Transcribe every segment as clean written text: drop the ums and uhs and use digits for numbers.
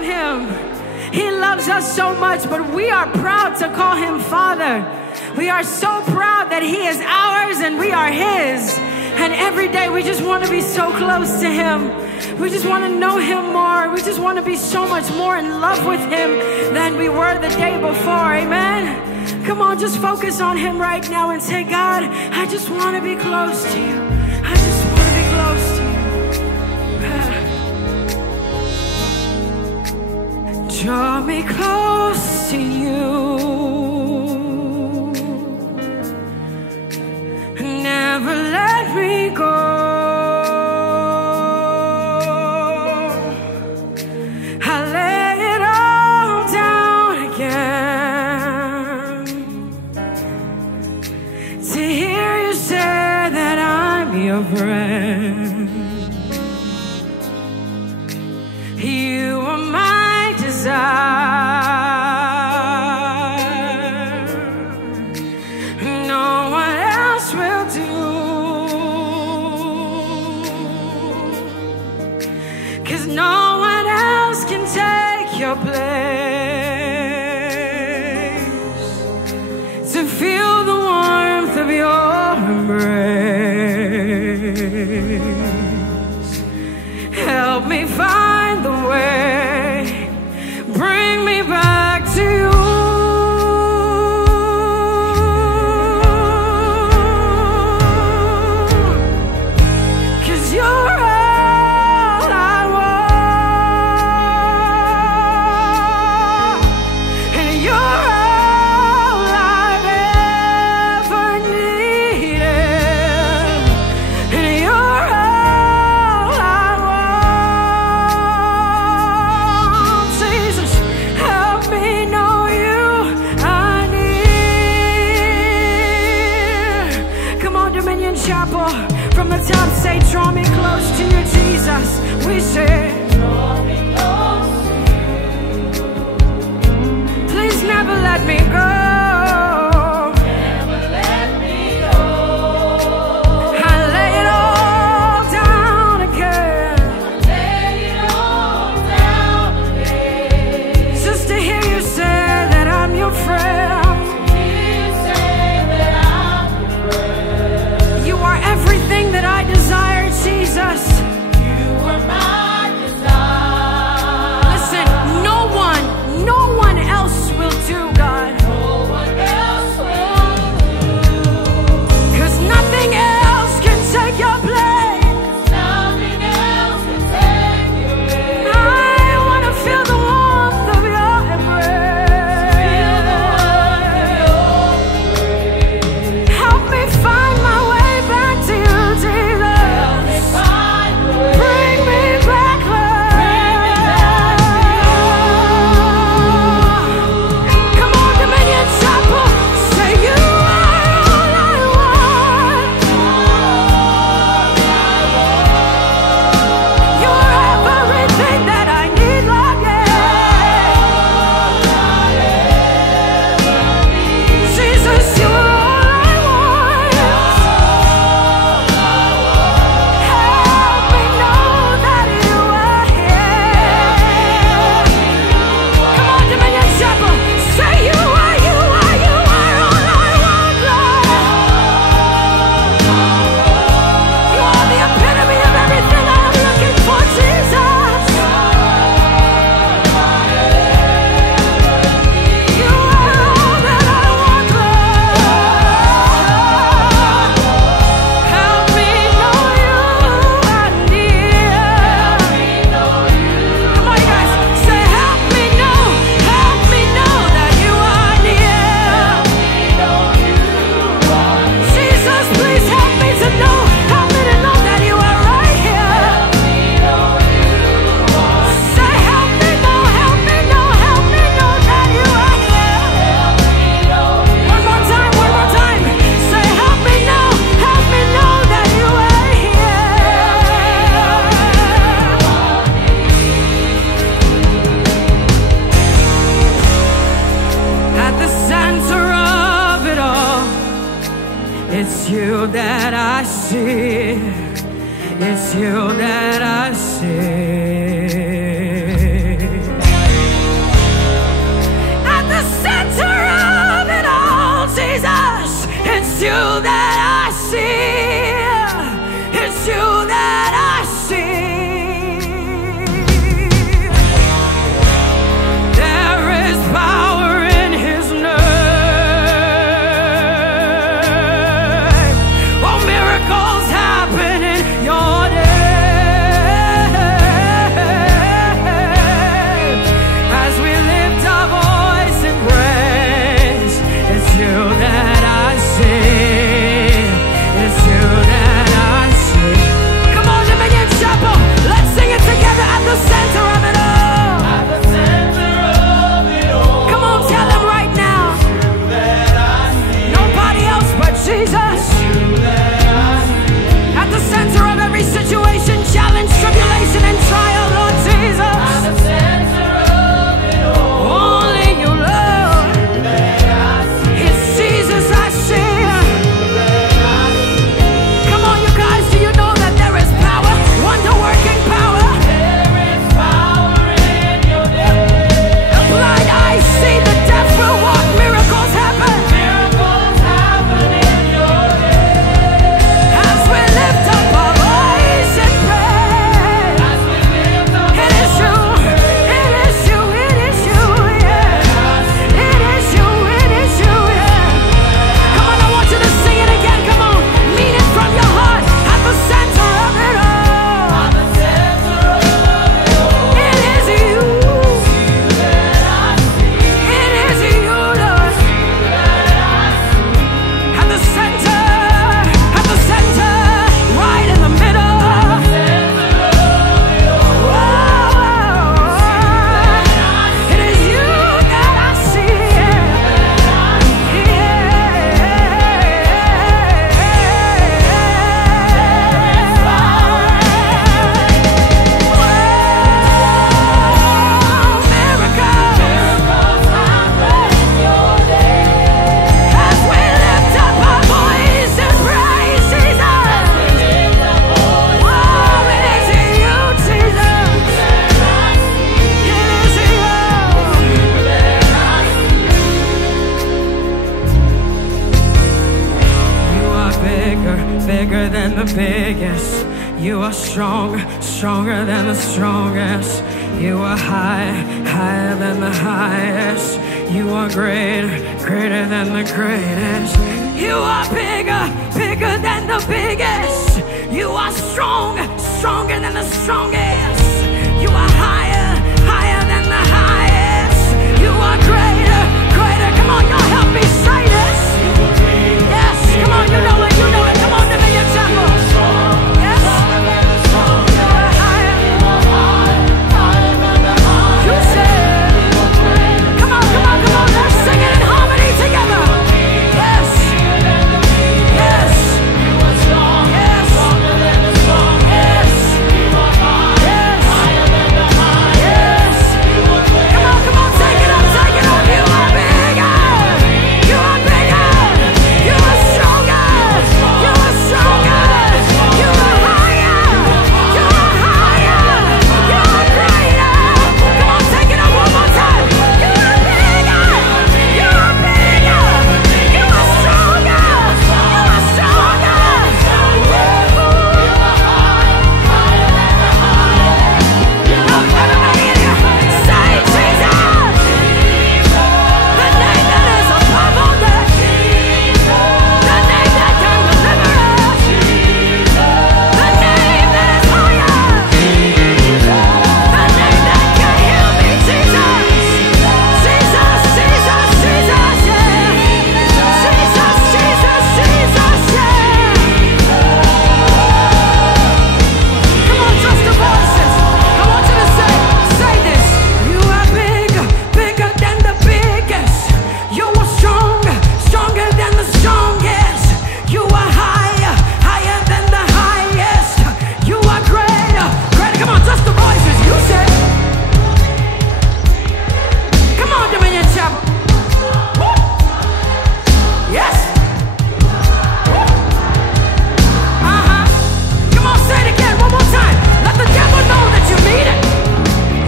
love him. He loves us so much, but we are proud to call him Father. We are so proud that he is ours and we are his. And every day we just want to be so close to him. We just want to know him more. We just want to be so much more in love with him than we were the day before. Amen. Come on, just focus on him right now and say, God, I just want to be close to you. I just want to be close to you. Draw me close to you. Never let me go. I lay it all down again to hear you say that I'm your friend. You are my desire. No one else will do. 'Cause no one else can take your place. To feel the warmth of your embrace. Help me find the way. Bring me back to you. 'Cause you're all I want, and you're all I've ever needed, and you're all I want. Jesus, help me know you are near. Come on, Dominion Chapel, from the top say, draw me close to you, Jesus. We say, draw me close to you. Please never let me go. Never let me go. I lay it all down again. Lay it all down again. Just to hear you say that I'm your friend. You say that I'm your friend. You are everything that I desire, Jesus. You are my desire. Listen, no one else will do, God. No one else will do. 'Cause nothing else can take your place. Nothing else can take your place. I want to feel the warmth of your embrace. Feel the warmth of your embrace. Help me find my way back to you, Jesus. Help me find the way. Bring me back, Lord. Bring me back to you. Come on, Dominion Chapel, say you are all I want. You're everything that I need, Lord, yeah. Jesus, you're all I want. Help me know that you are here. Come on, Dominion Chapel, say you are all I want, Lord. You are the epitome of everything I am looking for, Jesus. You are all that I want, Lord. Help me know you are near. Come on, you guys, say help me know that you are near. Jesus, please help me to know that you are right here. Say help me know that you are here. One more time. Say help me know that you are here. At the center of it all, it's you that I see. It's you that I see. biggest. You are strong, stronger than the strongest. You are high, higher than the highest. You are great, greater than the greatest. You are bigger, bigger than the biggest. You are strong, stronger than the strongest. You are higher, higher than the highest. You are greater, greater. Come on, y'all help me say this. Yes, come on, you know it, you know it. Come on, Dominion Chapel. Yes. You are higher. You said. Come on, come on, come on. Let's sing it in harmony together. Yes. Yes. Yes. Yes. Yes. Come on, come on, take it up, take it up. You are bigger. You are bigger. You are stronger. You are stronger. You are higher. You are higher. You are greater. Come on, take it up one more time. You are bigger. You are bigger. You are stronger. You are stronger. Everybody in here, say Jesus. The name that is above all names. The name that can deliver us. The name that is higher. The name that can heal me. Jesus. Jesus, Jesus, Jesus, yeah. Jesus, Jesus, Jesus, yeah. Come on, trust the voices. I want you to say this. You are bigger, bigger than the biggest. You are stronger, stronger than the strongest. You are higher, higher than the highest. You are greater, greater. Come on, trust the voices. You say. Come on, Dominion Chapel. Woo. Yes. Woo. Come on, say it again one more time. Let the devil know that you need it.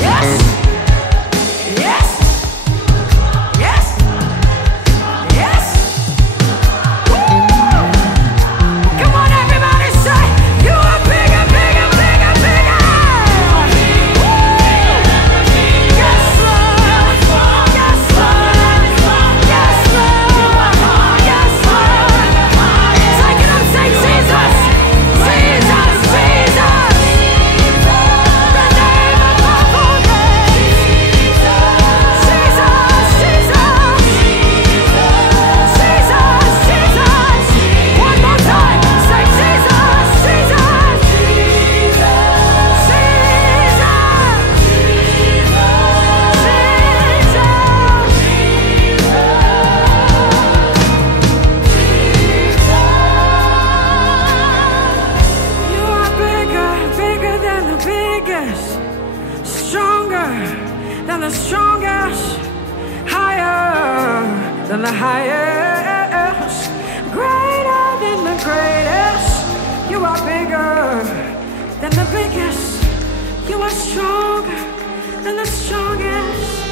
Yes. Yes. Yes. Yes. Woo. Come on, everybody, say you are bigger, bigger, bigger, bigger. Woo. Yes, Lord. Yes, Lord. Yes, Lord. Yes, Lord. Take it up, say Jesus. Jesus, Jesus. The name above all names. Jesus, Jesus. Jesus, Jesus. One more time. Say Jesus, Jesus. Jesus. You are bigger, bigger than the biggest, stronger than the strongest, higher than the highest, greater than the greatest. You are bigger than the biggest. You are stronger than the strongest.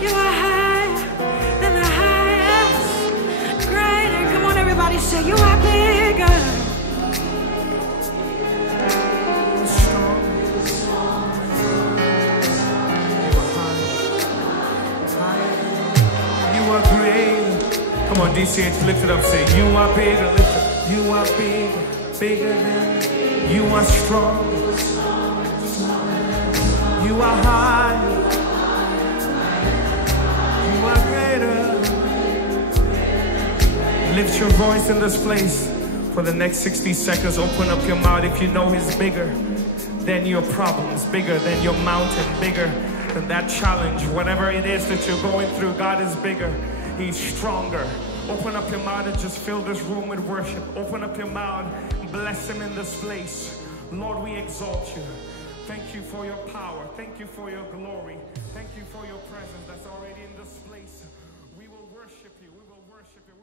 You are higher than the highest, greater. Come on, everybody, say you are bigger. You are great. Come on, DCH, lift it up. Say, you are bigger. Lift it. You are bigger, bigger than. You are strong. You are high. You are greater. Lift your voice in this place for the next 60 seconds. Open up your mouth if you know He's bigger than your problems, bigger than your mountain, bigger than that challenge. Whatever it is that you're going through, God is bigger. He's stronger. Open up your mouth and just fill this room with worship. Open up your mouth and bless Him in this place. Lord, we exalt You. Thank You for Your power. Thank You for Your glory. Thank You for Your presence that's already in this place. We will worship You. We will worship You.